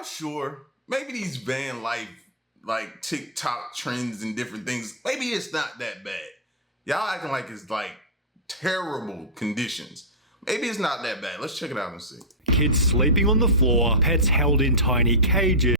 y'all sure? Maybe these van life, like TikTok trends and different things, maybe it's not that bad. Y'all acting like it's like terrible conditions. Maybe it's not that bad. Let's check it out and see. Kids sleeping on the floor, pets held in tiny cages,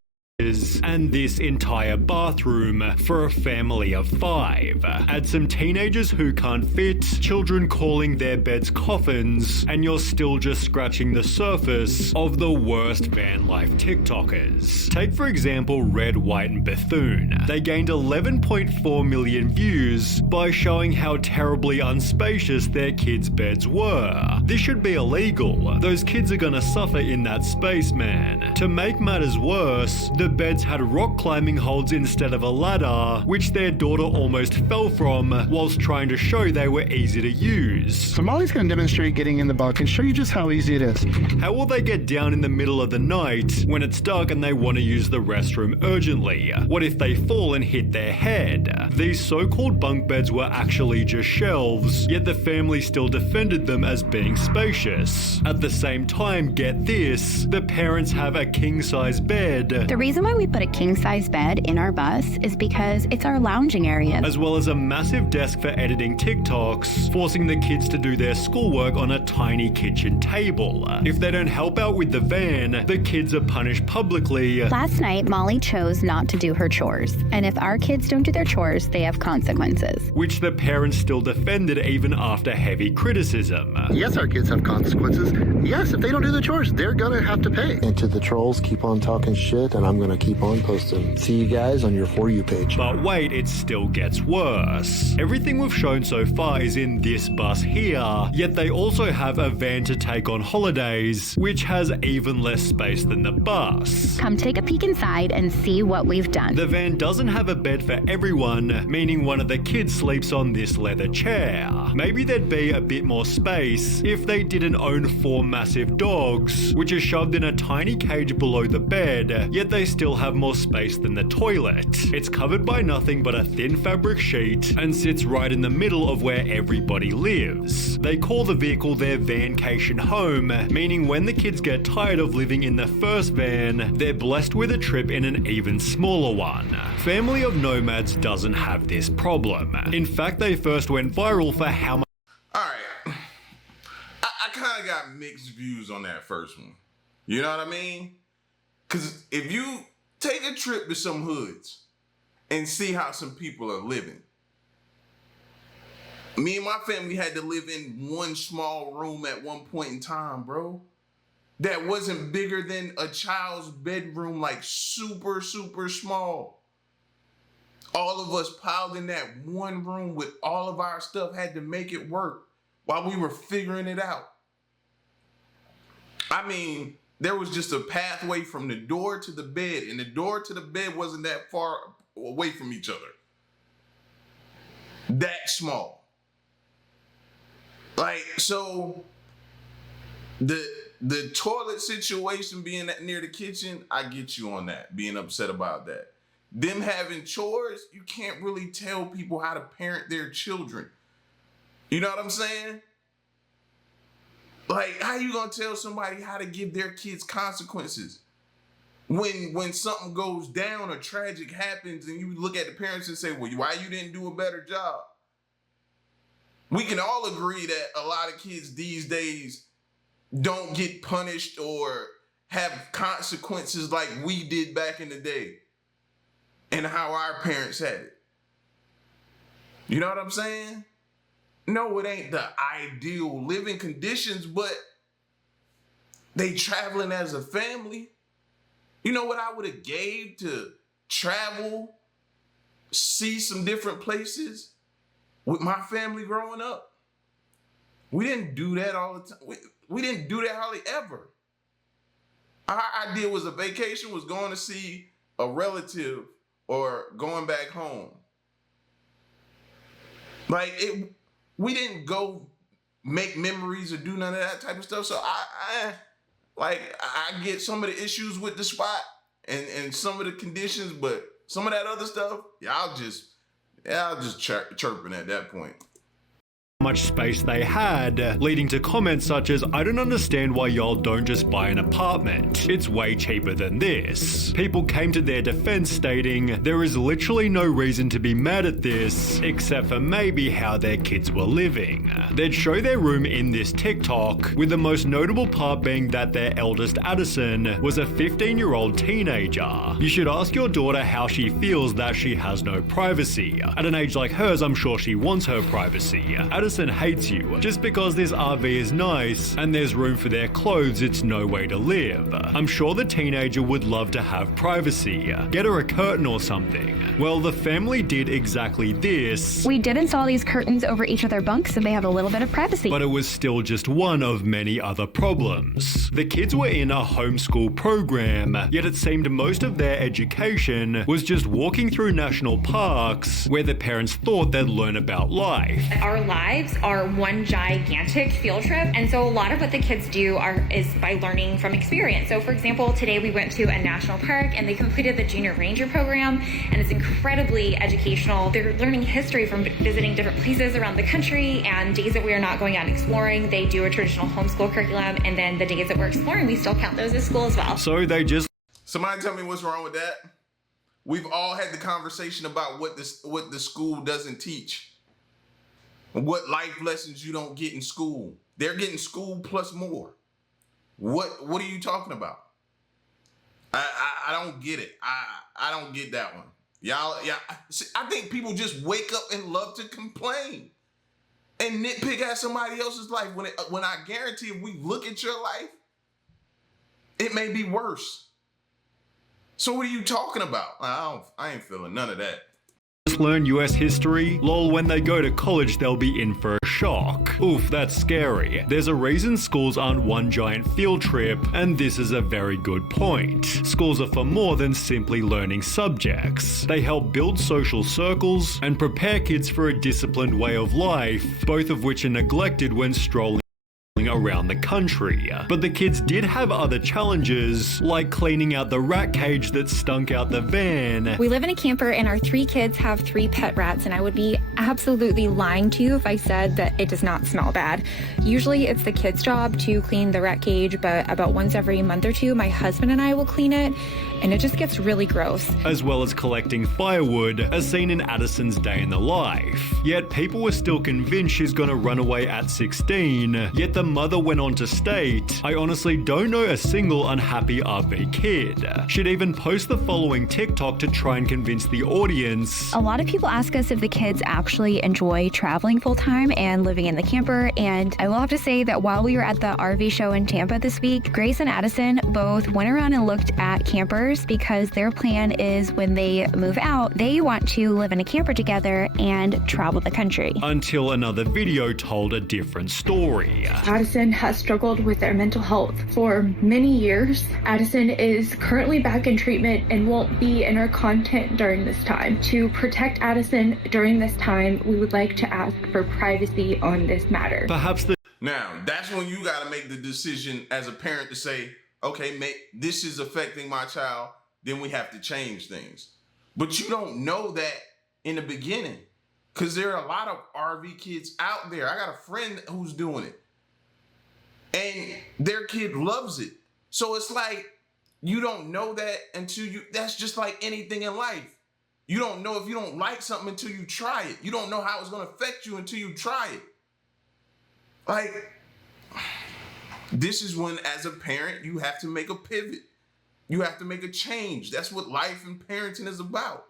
and this entire bathroom for a family of 5. Add some teenagers who can't fit, children calling their beds coffins, and you're still just scratching the surface of the worst van life TikTokers. Take for example Red, White and Bethune. They gained 11.4 million views by showing how terribly unspacious their kids' beds were. This should be illegal. Those kids are gonna suffer in that space, man. To make matters worse, the beds had rock climbing holds instead of a ladder, which their daughter almost fell from whilst trying to show they were easy to use. So Molly's going to demonstrate getting in the bunk and show you just how easy it is. How will they get down in the middle of the night when it's dark and they want to use the restroom urgently? What if they fall and hit their head? These so-called bunk beds were actually just shelves, yet the family still defended them as being spacious. At the same time, get this, the parents have a king-size bed. The reason why we put a king-size bed in our bus is because it's our lounging area. As well as a massive desk for editing TikToks, forcing the kids to do their schoolwork on a tiny kitchen table. If they don't help out with the van, the kids are punished publicly. Last night, Molly chose not to do her chores, and if our kids don't do their chores, they have consequences. Which the parents still defended even after heavy criticism. Yes, our kids have consequences. Yes, if they don't do the chores, they're gonna have to pay. And to the trolls, keep on talking shit, and I'm gonna keep on posting. See you guys on your For You page. But wait, it still gets worse. Everything we've shown so far is in this bus here, yet they also have a van to take on holidays, which has even less space than the bus. Come take a peek inside and see what we've done. The van doesn't have a bed for everyone, meaning one of the kids sleeps on this leather chair. Maybe there'd be a bit more space if they didn't own 4 massive dogs, which are shoved in a tiny cage below the bed, yet they still have more space than the toilet. It's covered by nothing but a thin fabric sheet and sits right in the middle of where everybody lives. They call the vehicle their vancation home, meaning when the kids get tired of living in the first van, they're blessed with a trip in an even smaller one. Family of Nomads doesn't have this problem. In fact, they first went viral for how much. Alright. I kind of got mixed views on that first one. You know what I mean? Because if you take a trip to some hoods and see how some people are living. Me and my family had to live in one small room at one point in time, bro. That wasn't bigger than a child's bedroom, like super, super small. All of us piled in that one room with all of our stuff, had to make it work while we were figuring it out. I mean, there was just a pathway from the door to the bed, and the door to the bed wasn't that far away from each other. That small. Like, so the toilet situation being near the kitchen, I get you on that, being upset about that. Them having chores, you can't really tell people how to parent their children. You know what I'm saying? Like, how you gonna tell somebody how to give their kids consequences? When something goes down or tragic happens and you look at the parents and say, well, why you didn't do a better job? We can all agree that a lot of kids these days don't get punished or have consequences like we did back in the day and how our parents had it. You know what I'm saying? No, it ain't the ideal living conditions, but they traveling as a family. You know what I would have gave to travel, see some different places with my family growing up? We didn't do that all the time. We didn't do that hardly ever. Our idea was a vacation was going to see a relative or going back home. Like, we didn't go make memories or do none of that type of stuff. So I get some of the issues with the spot and some of the conditions, but some of that other stuff, y'all just chirping at that point. much space they had, leading to comments such as, "I don't understand why y'all don't just buy an apartment. It's way cheaper than this." People came to their defense stating, "There is literally no reason to be mad at this, except for maybe how their kids were living." They'd show their room in this TikTok, with the most notable part being that their eldest Addison was a 15-year-old teenager. You should ask your daughter how she feels that she has no privacy. At an age like hers, I'm sure she wants her privacy. Addison hates you. Just because this RV is nice and there's room for their clothes, it's no way to live. I'm sure the teenager would love to have privacy. Get her a curtain or something. Well, the family did exactly this. We did install these curtains over each of their bunks so they have a little bit of privacy. But it was still just one of many other problems. The kids were in a homeschool program, yet it seemed most of their education was just walking through national parks where the parents thought they'd learn about life. Our lives are one gigantic field trip, and so a lot of what the kids do is by learning from experience. So for example, today we went to a national park and they completed the junior ranger program, and it's incredibly educational. They're learning history from visiting different places around the country, and days that we are not going out and exploring, they do a traditional homeschool curriculum, and then the days that we're exploring, we still count those as school as well. So they just... Somebody tell me what's wrong with that. We've all had the conversation about what the school doesn't teach. What life lessons you don't get in school. They're getting school plus more. What are you talking about? I don't get it. I don't get that one. Y'all, I think people just wake up and love to complain and nitpick at somebody else's life when I guarantee if we look at your life, it may be worse. So what are you talking about? I ain't feeling none of that. Learn US history? Lol, when they go to college, they'll be in for a shock. Oof, that's scary. There's a reason schools aren't one giant field trip, and this is a very good point. Schools are for more than simply learning subjects. They help build social circles and prepare kids for a disciplined way of life, both of which are neglected when strolling around the country. But the kids did have other challenges, like cleaning out the rat cage that stunk out the van. We live in a camper and our 3 kids have 3 pet rats, and I would be absolutely lying to you if I said that it does not smell bad. Usually it's the kids' job to clean the rat cage, but about once every month or two, my husband and I will clean it, and it just gets really gross. As well as collecting firewood, as seen in Addison's day in the life. Yet people were still convinced she's gonna run away at 16, yet the mother went on to state, "I honestly don't know a single unhappy RV kid." She'd even post the following TikTok to try and convince the audience. A lot of people ask us if the kids actually enjoy traveling full time and living in the camper, and I will have to say that while we were at the RV show in Tampa this week, Grace and Addison both went around and looked at campers because their plan is when they move out, they want to live in a camper together and travel the country. Until another video told a different story. Addison has struggled with their mental health for many years. Addison is currently back in treatment and won't be in our content during this time. To protect Addison during this time, we would like to ask for privacy on this matter. Perhaps the... Now, that's when you got to make the decision as a parent to say, okay, this is affecting my child, then we have to change things. But you don't know that in the beginning because there are a lot of RV kids out there. I got a friend who's doing it and their kid loves it. So it's like, you don't know that until that's just like anything in life. You don't know if you don't like something until you try it. You don't know how it's going to affect you until you try it. Like, this is when, as a parent, you have to make a pivot. You have to make a change. That's what life and parenting is about.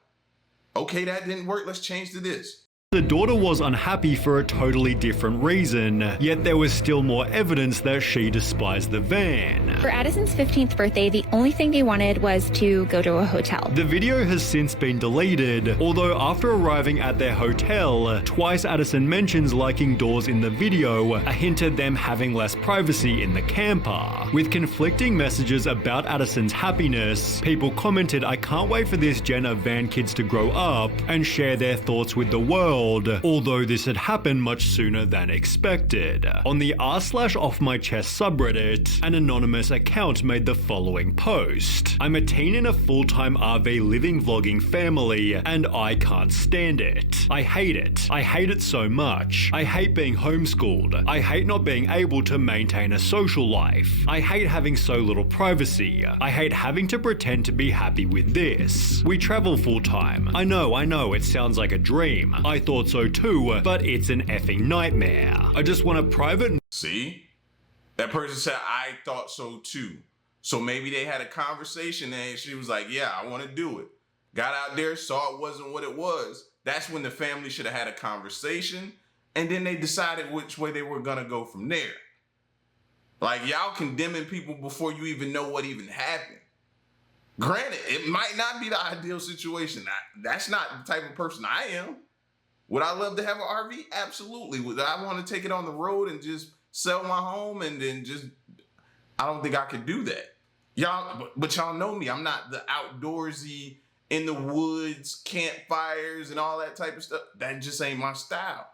Okay, that didn't work. Let's change to this. The daughter was unhappy for a totally different reason, yet there was still more evidence that she despised the van. For Addison's 15th birthday, the only thing they wanted was to go to a hotel. The video has since been deleted, although after arriving at their hotel, twice Addison mentions liking doors in the video, a hint at them having less privacy in the camper. With conflicting messages about Addison's happiness, people commented, "I can't wait for this gen of van kids to grow up and share their thoughts with the world. world, although this had happened much sooner than expected. On the r/offmychest subreddit, an anonymous account made the following post. I'm a teen in a full-time RV living vlogging family, and I can't stand it. I hate it. I hate it so much. I hate being homeschooled. I hate not being able to maintain a social life. I hate having so little privacy. I hate having to pretend to be happy with this. We travel full-time. I know, it sounds like a dream. I thought so too, but it's an effing nightmare. I just want a private... See? That person said, I thought so too. So maybe they had a conversation and she was like, yeah, I want to do it. Got out there, saw it wasn't what it was. That's when the family should have had a conversation, and then they decided which way they were gonna go from there. Like, y'all condemning people before you even know what even happened. Granted, it might not be the ideal situation. That's not the type of person I am. Would I love to have an RV? Absolutely. Would I want to take it on the road and just sell my home and then just... I don't think I could do that. But y'all know me. I'm not the outdoorsy, in the woods, campfires, and all that type of stuff. That just ain't my style.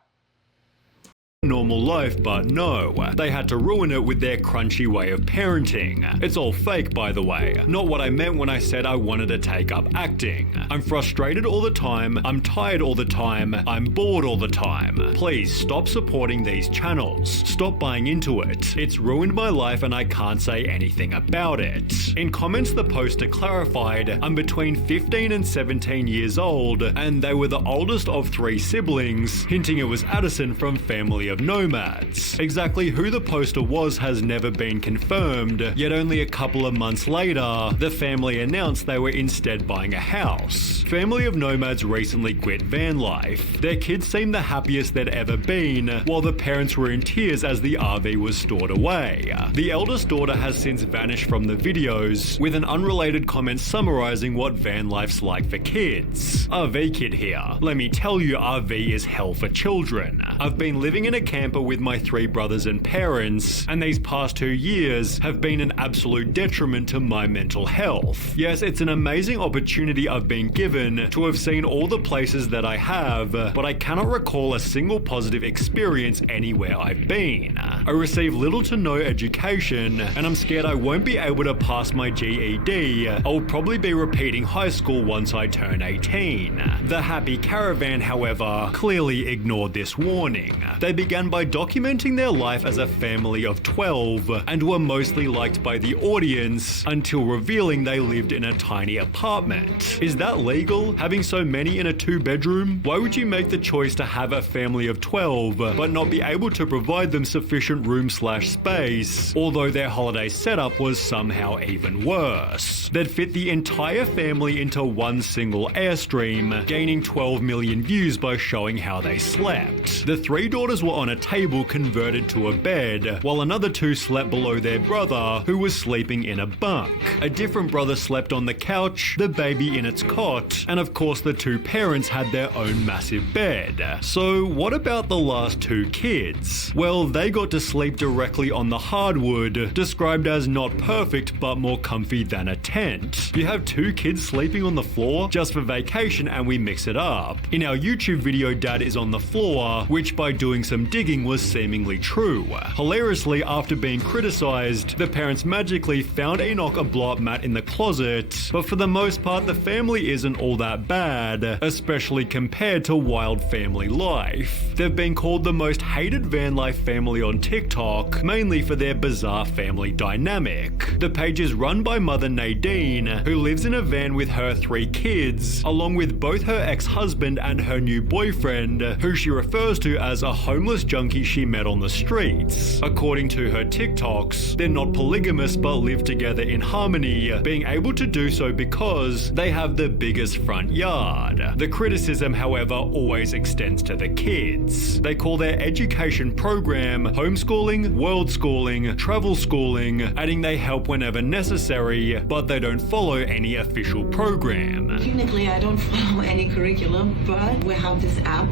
Normal life, but no, they had to ruin it with their crunchy way of parenting. It's all fake, by the way. Not what I meant when I said I wanted to take up acting. I'm frustrated all the time, I'm tired all the time, I'm bored all the time. Please stop supporting these channels. Stop buying into it. It's ruined my life and I can't say anything about it. In comments, the poster clarified, I'm between 15 and 17 years old, and they were the oldest of 3 siblings, hinting it was Addison from Family of Nomads. Exactly who the poster was has never been confirmed, yet only a couple of months later, the family announced they were instead buying a house. Family of Nomads recently quit van life. Their kids seemed the happiest they'd ever been, while the parents were in tears as the RV was stored away. The eldest daughter has since vanished from the videos, with an unrelated comment summarizing what van life's like for kids. RV kid here. Let me tell you, RV is hell for children. I've been living in a camper with my 3 brothers and parents, and these past 2 years have been an absolute detriment to my mental health. Yes, it's an amazing opportunity I've been given to have seen all the places that I have, but I cannot recall a single positive experience anywhere I've been. I receive little to no education, and I'm scared I won't be able to pass my GED. I'll probably be repeating high school once I turn 18. The Happy Caravan, however, clearly ignored this warning. They began by documenting their life as a family of 12 and were mostly liked by the audience until revealing they lived in a tiny apartment. Is that legal? Having so many in a 2-bedroom? Why would you make the choice to have a family of 12 but not be able to provide them sufficient room/space, although their holiday setup was somehow even worse? They'd fit the entire family into one single Airstream, gaining 12 million views by showing how they slept. The 3 daughters were on a table converted to a bed, while another 2 slept below their brother, who was sleeping in a bunk. A different brother slept on the couch, the baby in its cot, and of course the 2 parents had their own massive bed. So what about the last 2 kids? Well, they got to sleep directly on the hardwood, described as not perfect but more comfy than a tent. You have 2 kids sleeping on the floor just for vacation and we mix it up. In our YouTube video, Dad is on the floor, which by doing some digging was seemingly true. Hilariously, after being criticized, the parents magically found Enoch a blow-up mat in the closet, but for the most part the family isn't all that bad, especially compared to wild family life. They've been called the most hated van life family on TikTok, mainly for their bizarre family dynamic. The page is run by mother Nadine, who lives in a van with her 3 kids, along with both her ex-husband and her new boyfriend, who she refers to as a homeless junkie she met on the streets. According to her TikToks, they're not polygamous but live together in harmony, being able to do so because they have the biggest front yard. The criticism, however, always extends to the kids. They call their education program homeschooling, world schooling, travel schooling, adding they help whenever necessary, but they don't follow any official program. Technically, I don't follow any curriculum, but we have this app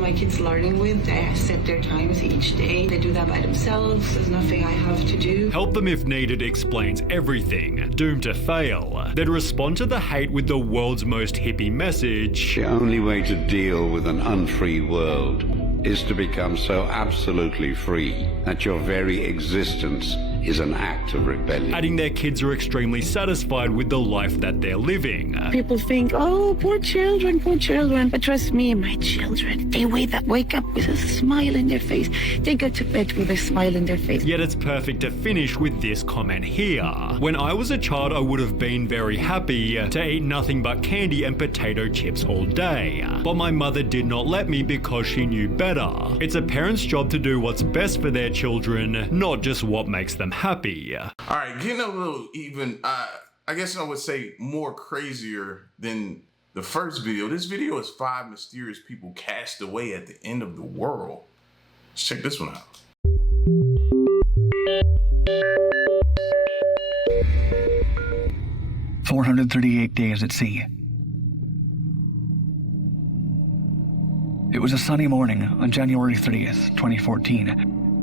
my kids learning with. They set their times each day. They do that by themselves. There's nothing I have to do. Help them if needed explains everything. doomed to fail. They'd respond to the hate with the world's most hippie message. The only way to deal with an unfree world is to become so absolutely free that your very existence is an act of rebellion. Adding their kids are extremely satisfied with the life that they're living. People think, oh, poor children. But trust me, my children, they wake up with a smile in their face. They go to bed with a smile in their face. Yet it's perfect to finish with this comment here. When I was a child, I would have been very happy to eat nothing but candy and potato chips all day. But my mother did not let me because she knew better. It's a parent's job to do what's best for their children, not just what makes them happy. All right, getting a little even, I guess I would say more crazier than the first video. This video is 5 mysterious people cast away at the end of the world. Let's check this one out. "438 days at sea. It was a sunny morning on January 30th, 2014,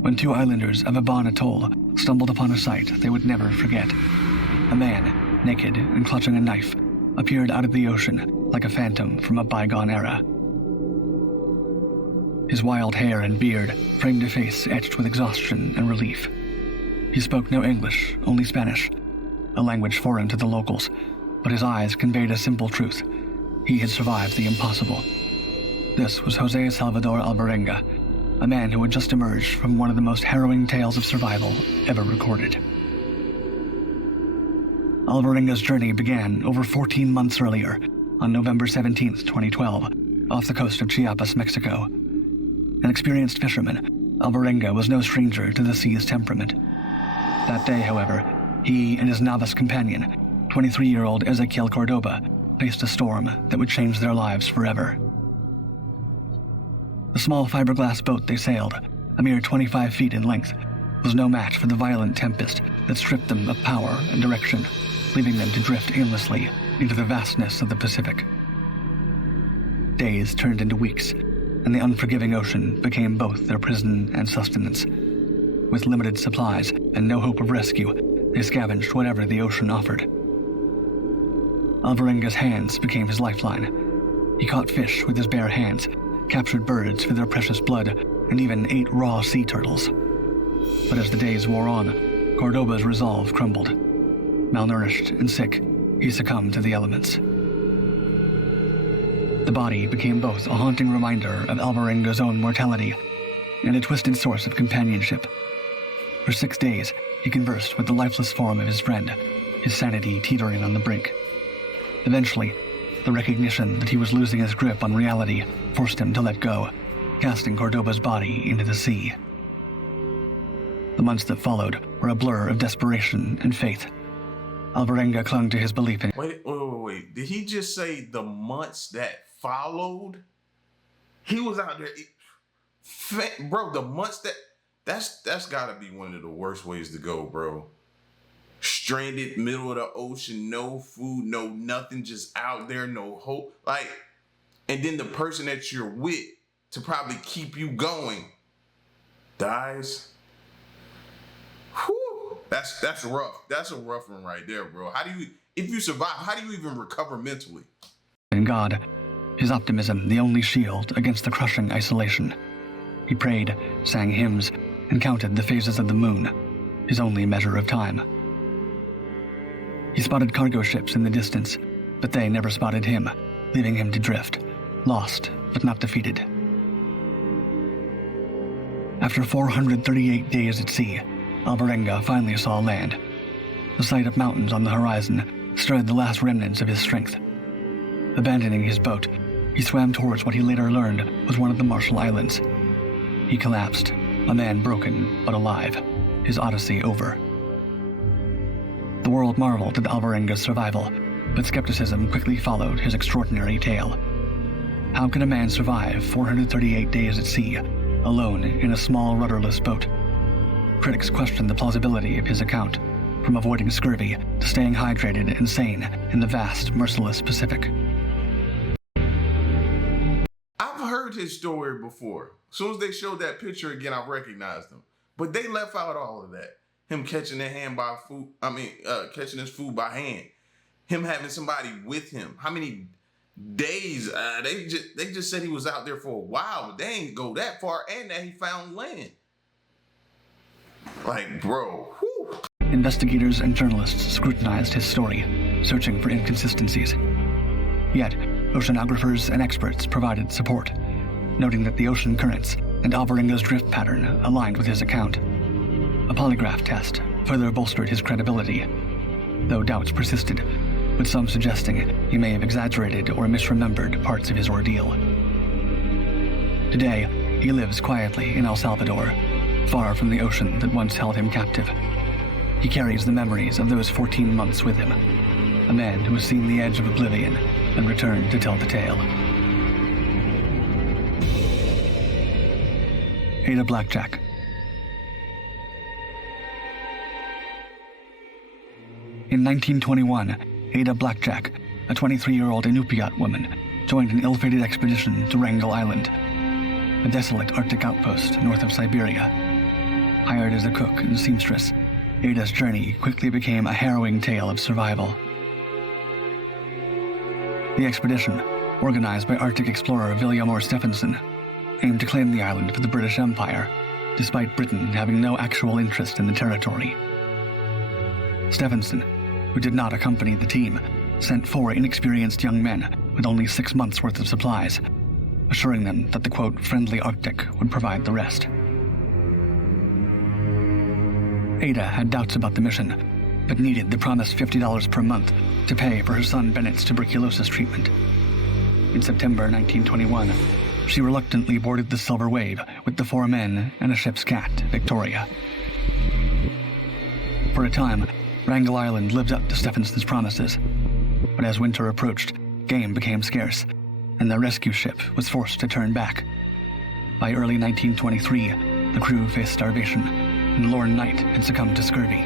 when 2 islanders of Aban Atoll stumbled upon a sight they would never forget. A man, naked and clutching a knife, appeared out of the ocean like a phantom from a bygone era. His wild hair and beard framed a face etched with exhaustion and relief. He spoke no English, only Spanish, a language foreign to the locals, but his eyes conveyed a simple truth. He had survived the impossible. This was Jose Salvador Alvarenga, a man who had just emerged from one of the most harrowing tales of survival ever recorded. Alvarenga's journey began over 14 months earlier, on November 17th, 2012, off the coast of Chiapas, Mexico. An experienced fisherman, Alvarenga was no stranger to the sea's temperament. That day, however, he and his novice companion, 23-year-old Ezequiel Cordoba, faced a storm that would change their lives forever. The small fiberglass boat they sailed, a mere 25 feet in length, was no match for the violent tempest that stripped them of power and direction, leaving them to drift aimlessly into the vastness of the Pacific. Days turned into weeks, and the unforgiving ocean became both their prison and sustenance. With limited supplies and no hope of rescue, they scavenged whatever the ocean offered. Alvarenga's hands became his lifeline. He caught fish with his bare hands, captured birds for their precious blood, and even ate raw sea turtles. But as the days wore on, Cordoba's resolve crumbled. Malnourished and sick, he succumbed to the elements. The body became both a haunting reminder of Alvarenga's own mortality and a twisted source of companionship. For 6 days, he conversed with the lifeless form of his friend, his sanity teetering on the brink. Eventually, the recognition that he was losing his grip on reality forced him to let go, casting Cordoba's body into the sea. The months that followed were a blur of desperation and faith. Alvarenga clung to his belief in... Wait. Did he just say the months that followed? He was out there... Bro, the months that... That's gotta be one of the worst ways to go, bro. Stranded, middle of the ocean, no food, no nothing, just out there, no hope. Like, and then the person that you're with to probably keep you going dies. Whew. That's rough. That's a rough one right there, bro. How do you, if you survive, how do you even recover mentally? In God, his optimism the only shield against the crushing isolation. He prayed, sang hymns, and counted the phases of the moon, his only measure of time. He spotted cargo ships in the distance, but they never spotted him, leaving him to drift, lost but not defeated. After 438 days at sea, Alvarenga finally saw land. The sight of mountains on the horizon stirred the last remnants of his strength. Abandoning his boat, he swam towards what he later learned was one of the Marshall Islands. He collapsed, a man broken but alive, his odyssey over. The world marveled at Alvarenga's survival, but skepticism quickly followed his extraordinary tale. How could a man survive 438 days at sea, alone in a small rudderless boat? Critics questioned the plausibility of his account, from avoiding scurvy to staying hydrated and sane in the vast, merciless Pacific. I've heard his story before. As soon as they showed that picture again, I recognized him. But they left out all of that. him catching catching his food by hand, him having somebody with him. How many days? They just said he was out there for a while, but they ain't go that far, and that he found land. Like, bro. Whew. Investigators and journalists scrutinized his story, searching for inconsistencies. Yet, oceanographers and experts provided support, noting that the ocean currents and Alvarenga's drift pattern aligned with his account. A polygraph test further bolstered his credibility, though doubts persisted, with some suggesting he may have exaggerated or misremembered parts of his ordeal. Today, he lives quietly in El Salvador, far from the ocean that once held him captive. He carries the memories of those 14 months with him, a man who has seen the edge of oblivion and returned to tell the tale. Ada Blackjack. In 1921, Ada Blackjack, a 23-year-old Inupiat woman, joined an ill-fated expedition to Wrangel Island, a desolate Arctic outpost north of Siberia. Hired as a cook and seamstress, Ada's journey quickly became a harrowing tale of survival. The expedition, organized by Arctic explorer Vilhjalmur Stefansson, aimed to claim the island for the British Empire, despite Britain having no actual interest in the territory. Stefansson, who did not accompany the team, sent 4 inexperienced young men with only 6 months' worth of supplies, assuring them that the, quote, friendly Arctic would provide the rest. Ada had doubts about the mission, but needed the promised $50 per month to pay for her son Bennett's tuberculosis treatment. In September 1921, she reluctantly boarded the Silver Wave with the 4 men and a ship's cat, Victoria. For a time, Wrangel Island lived up to Stefansson's promises, but as winter approached, game became scarce, and the rescue ship was forced to turn back. By early 1923, the crew faced starvation, and Lorne Knight had succumbed to scurvy.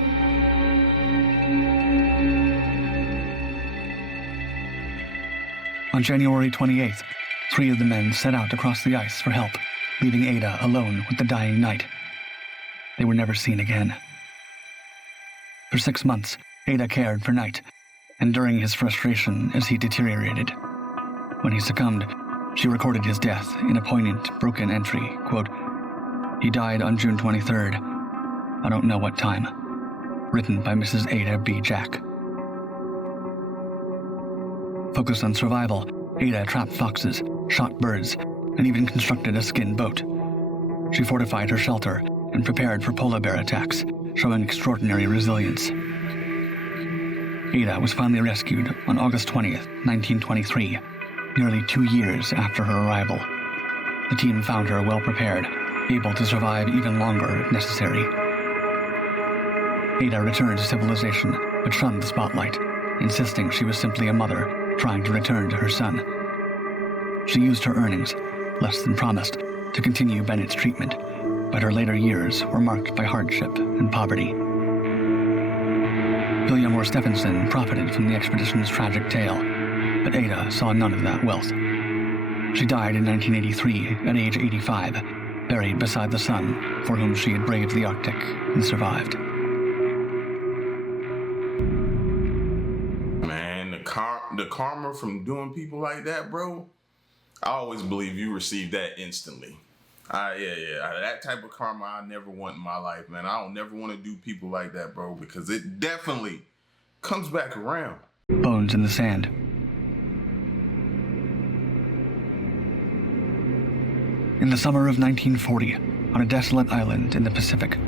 On January 28th, 3 of the men set out across the ice for help, leaving Ada alone with the dying Knight. They were never seen again. For 6 months, Ada cared for Knight, enduring his frustration as he deteriorated. When he succumbed, she recorded his death in a poignant, broken entry, quote, "He died on June 23rd. I don't know what time." Written by Mrs. Ada B. Jack. Focused on survival, Ada trapped foxes, shot birds, and even constructed a skin boat. She fortified her shelter and prepared for polar bear attacks, showing extraordinary resilience. Ada was finally rescued on August 20th, 1923, nearly 2 years after her arrival. The team found her well prepared, able to survive even longer if necessary. Ada returned to civilization, but shunned the spotlight, insisting she was simply a mother trying to return to her son. She used her earnings, less than promised, to continue Bennett's treatment, but her later years were marked by hardship and poverty. Vilhjalmur Stefansson profited from the expedition's tragic tale, but Ada saw none of that wealth. She died in 1983 at age 85, buried beside the son for whom she had braved the Arctic and survived. Man, the karma from doing people like that, bro, I always believe you receive that instantly. That type of karma I never want in my life, man. I don't never want to do people like that, bro, because it definitely comes back around. Bones in the sand. In the summer of 1940, on a desolate island in the Pacific,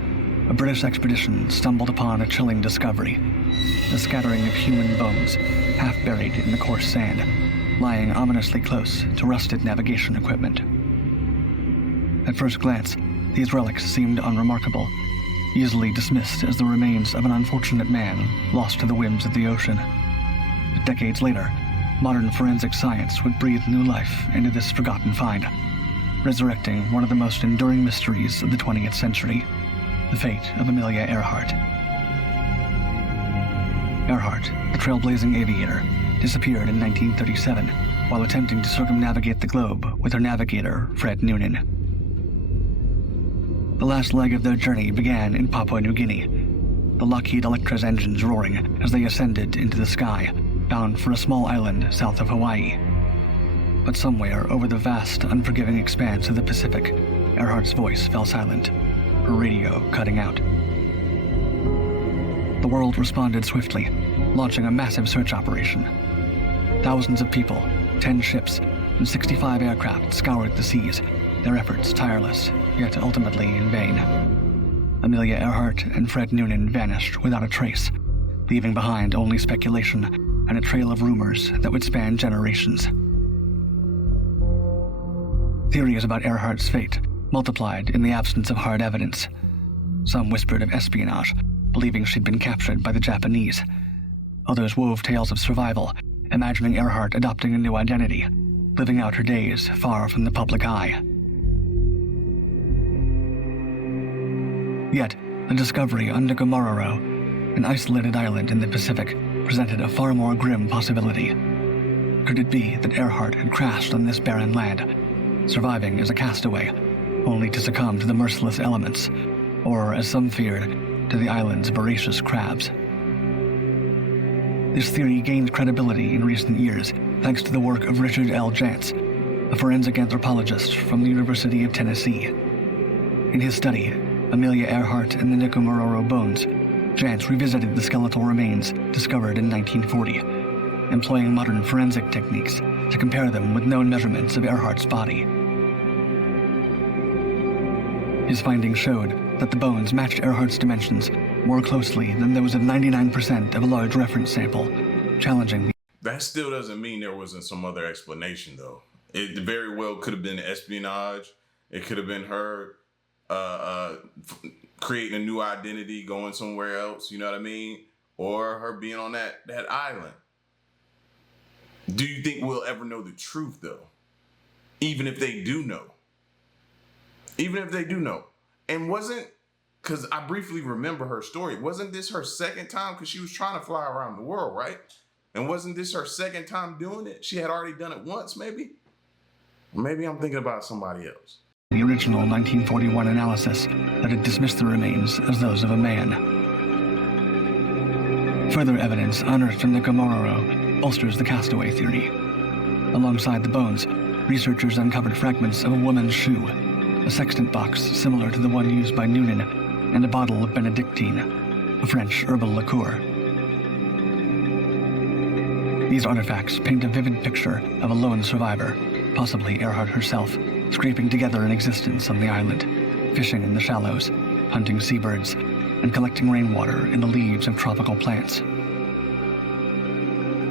a British expedition stumbled upon a chilling discovery: a scattering of human bones, half buried in the coarse sand, lying ominously close to rusted navigation equipment. At first glance, these relics seemed unremarkable, easily dismissed as the remains of an unfortunate man lost to the whims of the ocean. But decades later, modern forensic science would breathe new life into this forgotten find, resurrecting one of the most enduring mysteries of the 20th century, the fate of Amelia Earhart. Earhart, the trailblazing aviator, disappeared in 1937 while attempting to circumnavigate the globe with her navigator, Fred Noonan. The last leg of their journey began in Papua New Guinea, the Lockheed Electra's engines roaring as they ascended into the sky, bound for a small island south of Hawaii. But somewhere over the vast, unforgiving expanse of the Pacific, Earhart's voice fell silent, her radio cutting out. The world responded swiftly, launching a massive search operation. Thousands of people, 10 ships, and 65 aircraft scoured the seas, their efforts tireless, yet ultimately in vain. Amelia Earhart and Fred Noonan vanished without a trace, leaving behind only speculation and a trail of rumors that would span generations. Theories about Earhart's fate multiplied in the absence of hard evidence. Some whispered of espionage, believing she'd been captured by the Japanese. Others wove tales of survival, imagining Earhart adopting a new identity, living out her days far from the public eye. Yet, the discovery on Nagomororo, an isolated island in the Pacific, presented a far more grim possibility. Could it be that Earhart had crashed on this barren land, surviving as a castaway, only to succumb to the merciless elements, or, as some feared, to the island's voracious crabs? This theory gained credibility in recent years thanks to the work of Richard L. Jantz, a forensic anthropologist from the University of Tennessee. In his study, Amelia Earhart and the Nagomororo Bones, Jantz revisited the skeletal remains discovered in 1940, employing modern forensic techniques to compare them with known measurements of Earhart's body. His findings showed that the bones matched Earhart's dimensions more closely than those of 99% of a large reference sample, challenging the... That still doesn't mean there wasn't some other explanation, though. It very well could have been espionage. It could have been her creating a new identity, going somewhere else, you know what I mean? Or her being on that island. Do you think we'll ever know the truth, though? Even if they do know. Even if they do know. And wasn't, because I briefly remember her story, wasn't this her second time? Because she was trying to fly around the world, right? And wasn't this her second time doing it? She had already done it once, maybe? Maybe I'm thinking about somebody else. The original 1941 analysis that had dismissed the remains as those of a man. Further evidence unearthed in Nagomororo bolsters the castaway theory. Alongside the bones, researchers uncovered fragments of a woman's shoe, a sextant box similar to the one used by Noonan, and a bottle of Benedictine, a French herbal liqueur. These artifacts paint a vivid picture of a lone survivor, possibly Earhart herself, scraping together an existence on the island, fishing in the shallows, hunting seabirds, and collecting rainwater in the leaves of tropical plants.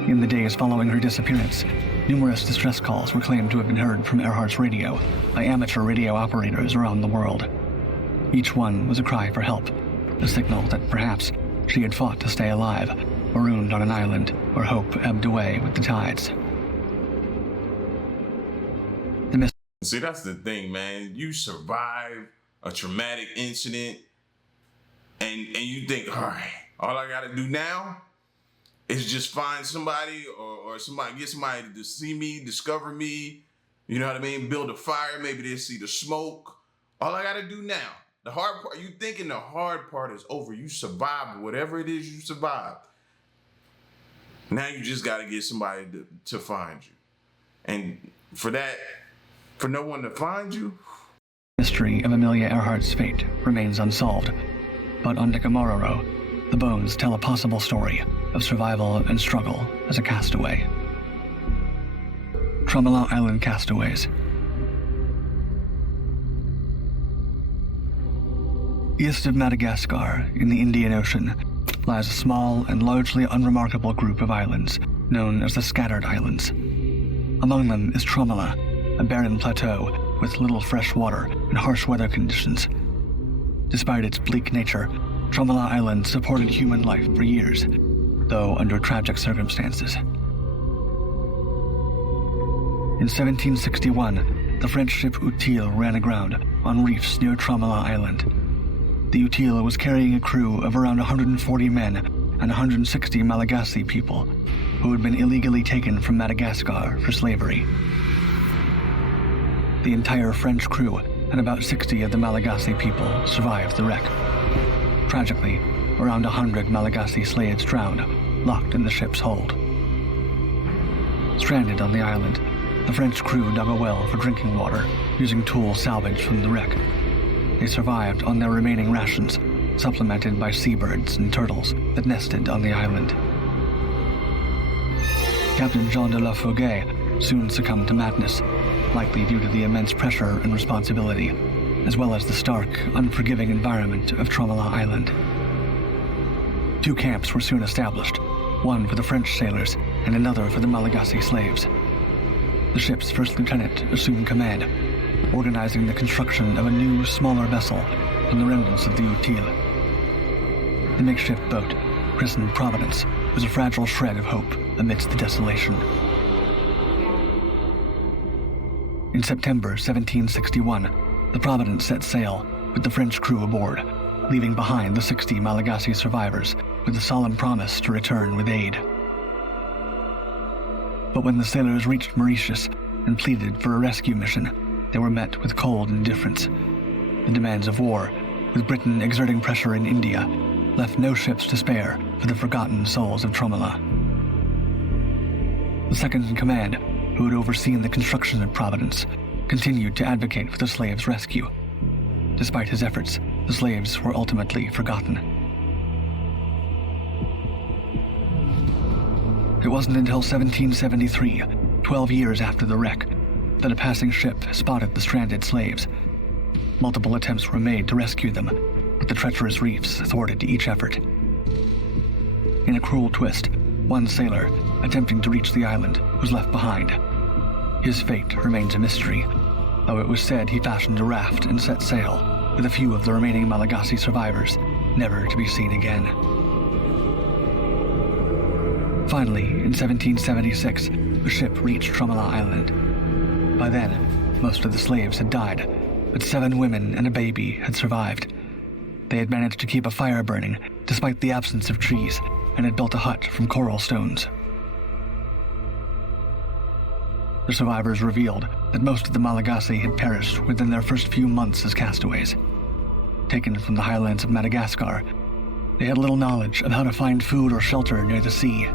In the days following her disappearance, numerous distress calls were claimed to have been heard from Earhart's radio by amateur radio operators around the world. Each one was a cry for help, a signal that perhaps she had fought to stay alive, marooned on an island where hope ebbed away with the tides. See, that's the thing, man. You survive a traumatic incident and you think, all right, all I gotta do now is just find somebody or somebody, get somebody to see me, discover me, you know what I mean? Build a fire, maybe they see the smoke. All I gotta do now. The hard part, you thinking the hard part is over. You survived whatever it is you survived. Now you just gotta get somebody to find you. And for that, for no one to find you? The mystery of Amelia Earhart's fate remains unsolved, but on Nagomororo, the bones tell a possible story of survival and struggle as a castaway. Tromelin Island castaways. East of Madagascar, in the Indian Ocean, lies a small and largely unremarkable group of islands known as the Scattered Islands. Among them is Tromelin, a barren plateau with little fresh water and harsh weather conditions. Despite its bleak nature, Tromelin Island supported human life for years, though under tragic circumstances. In 1761, the French ship Ordeal ran aground on reefs near Tromelin Island. The Ordeal was carrying a crew of around 140 men and 160 Malagasy people who had been illegally taken from Madagascar for slavery. The entire French crew and about 60 of the Malagasy people survived the wreck. Tragically, around 100 Malagasy slaves drowned, locked in the ship's hold. Stranded on the island, the French crew dug a well for drinking water, using tools salvaged from the wreck. They survived on their remaining rations, supplemented by seabirds and turtles that nested on the island. Captain Jean de la Fouguet soon succumbed to madness, likely due to the immense pressure and responsibility, as well as the stark, unforgiving environment of Tromelin Island. 2 camps were soon established, one for the French sailors and another for the Malagasy slaves. The ship's first lieutenant assumed command, organizing the construction of a new, smaller vessel from the remnants of the ordeal. The makeshift boat, christened Providence, was a fragile shred of hope amidst the desolation. In September 1761, the Providence set sail with the French crew aboard, leaving behind the 60 Malagasy survivors with the solemn promise to return with aid. But when the sailors reached Mauritius and pleaded for a rescue mission, they were met with cold indifference. The demands of war, with Britain exerting pressure in India, left no ships to spare for the forgotten souls of Tromelin. The second-in-command, who had overseen the construction of Providence, continued to advocate for the slaves' rescue. Despite his efforts, the slaves were ultimately forgotten. It wasn't until 1773, 12 years after the wreck, that a passing ship spotted the stranded slaves. Multiple attempts were made to rescue them, but the treacherous reefs thwarted each effort. In a cruel twist, one sailor, attempting to reach the island, was left behind. His fate remains a mystery, though it was said he fashioned a raft and set sail, with a few of the remaining Malagasy survivors, never to be seen again. Finally, in 1776, the ship reached Tromelin Island. By then, most of the slaves had died, but 7 women and a baby had survived. They had managed to keep a fire burning, despite the absence of trees, and had built a hut from coral stones. The survivors revealed that most of the Malagasy had perished within their first few months as castaways. Taken from the highlands of Madagascar, they had little knowledge of how to find food or shelter near the sea.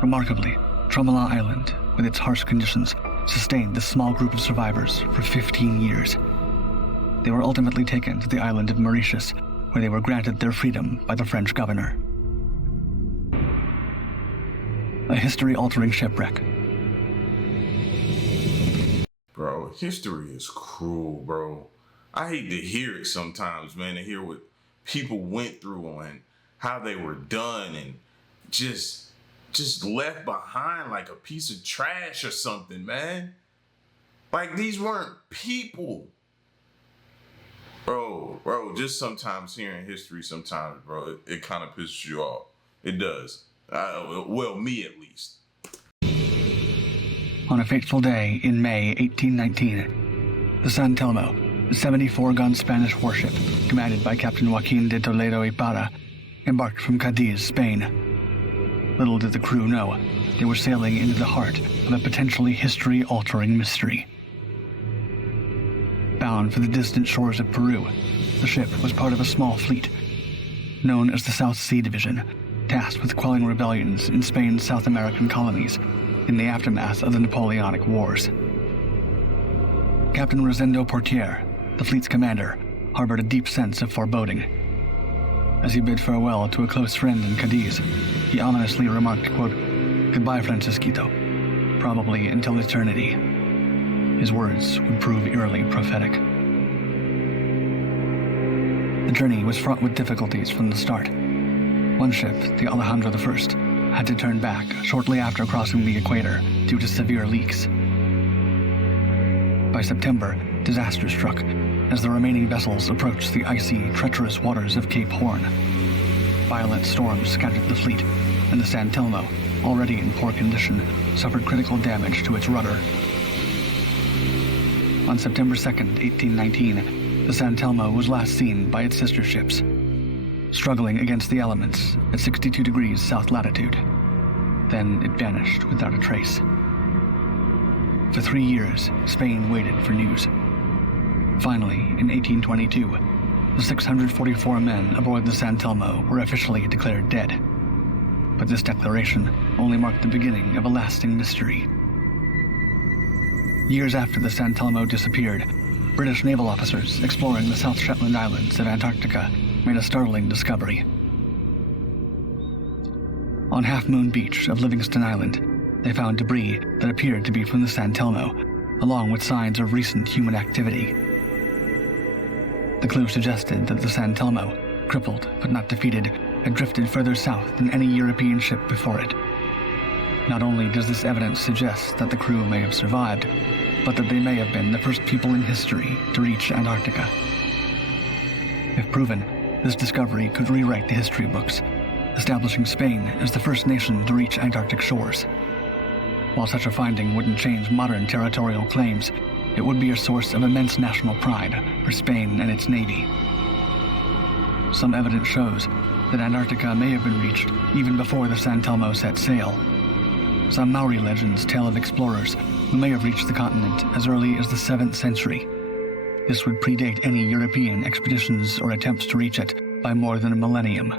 Remarkably, Tromelin Island, with its harsh conditions, sustained this small group of survivors for 15 years. They were ultimately taken to the island of Mauritius, where they were granted their freedom by the French governor. A history-altering shipwreck. Bro, history is cruel, bro. I hate to hear it sometimes, man, to hear what people went through and how they were done and just left behind like a piece of trash or something, man. Like, these weren't people. Bro, just sometimes hearing history sometimes, bro, it kind of pisses you off. It does. Well, me at least. On a fateful day in May 1819, the San Telmo, the 74-gun Spanish warship, commanded by Captain Joaquin de Toledo y Parra, embarked from Cadiz, Spain. Little did the crew know, they were sailing into the heart of a potentially history-altering mystery. Bound for the distant shores of Peru, the ship was part of a small fleet, known as the South Sea Division, tasked with quelling rebellions in Spain's South American colonies in the aftermath of the Napoleonic Wars. Captain Rosendo Portier, the fleet's commander, harbored a deep sense of foreboding. As he bid farewell to a close friend in Cadiz, he ominously remarked, quote, "Goodbye, Francisquito, probably until eternity." His words would prove eerily prophetic. The journey was fraught with difficulties from the start. One ship, the Alejandro I, had to turn back shortly after crossing the equator due to severe leaks. By September, disaster struck as the remaining vessels approached the icy, treacherous waters of Cape Horn. Violent storms scattered the fleet, and the San Telmo, already in poor condition, suffered critical damage to its rudder. On September 2nd, 1819, the San Telmo was last seen by its sister ships, struggling against the elements at 62 degrees south latitude. Then it vanished without a trace. For 3 years, Spain waited for news. Finally, in 1822, the 644 men aboard the San Telmo were officially declared dead. But this declaration only marked the beginning of a lasting mystery. Years after the San Telmo disappeared, British naval officers exploring the South Shetland Islands of Antarctica made a startling discovery. On Half Moon Beach of Livingston Island, they found debris that appeared to be from the San Telmo, along with signs of recent human activity. The clue suggested that the San Telmo, crippled but not defeated, had drifted further south than any European ship before it. Not only does this evidence suggest that the crew may have survived, but that they may have been the first people in history to reach Antarctica. If proven, this discovery could rewrite the history books, establishing Spain as the first nation to reach Antarctic shores. While such a finding wouldn't change modern territorial claims, it would be a source of immense national pride for Spain and its navy. Some evidence shows that Antarctica may have been reached even before the San Telmo set sail. Some Maori legends tell of explorers who may have reached the continent as early as the 7th century. This would predate any European expeditions or attempts to reach it by more than a millennium.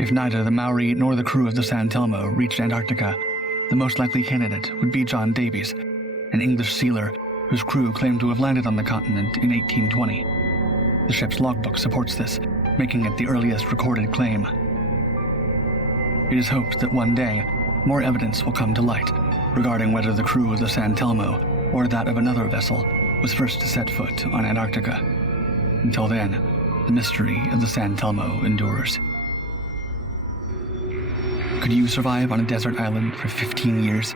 If neither the Maori nor the crew of the San Telmo reached Antarctica, the most likely candidate would be John Davies, an English sealer whose crew claimed to have landed on the continent in 1820. The ship's logbook supports this, making it the earliest recorded claim. It is hoped that one day, more evidence will come to light regarding whether the crew of the San Telmo or that of another vessel was first to set foot on Antarctica. Until then, the mystery of the San Telmo endures. Could you survive on a desert island for 15 years?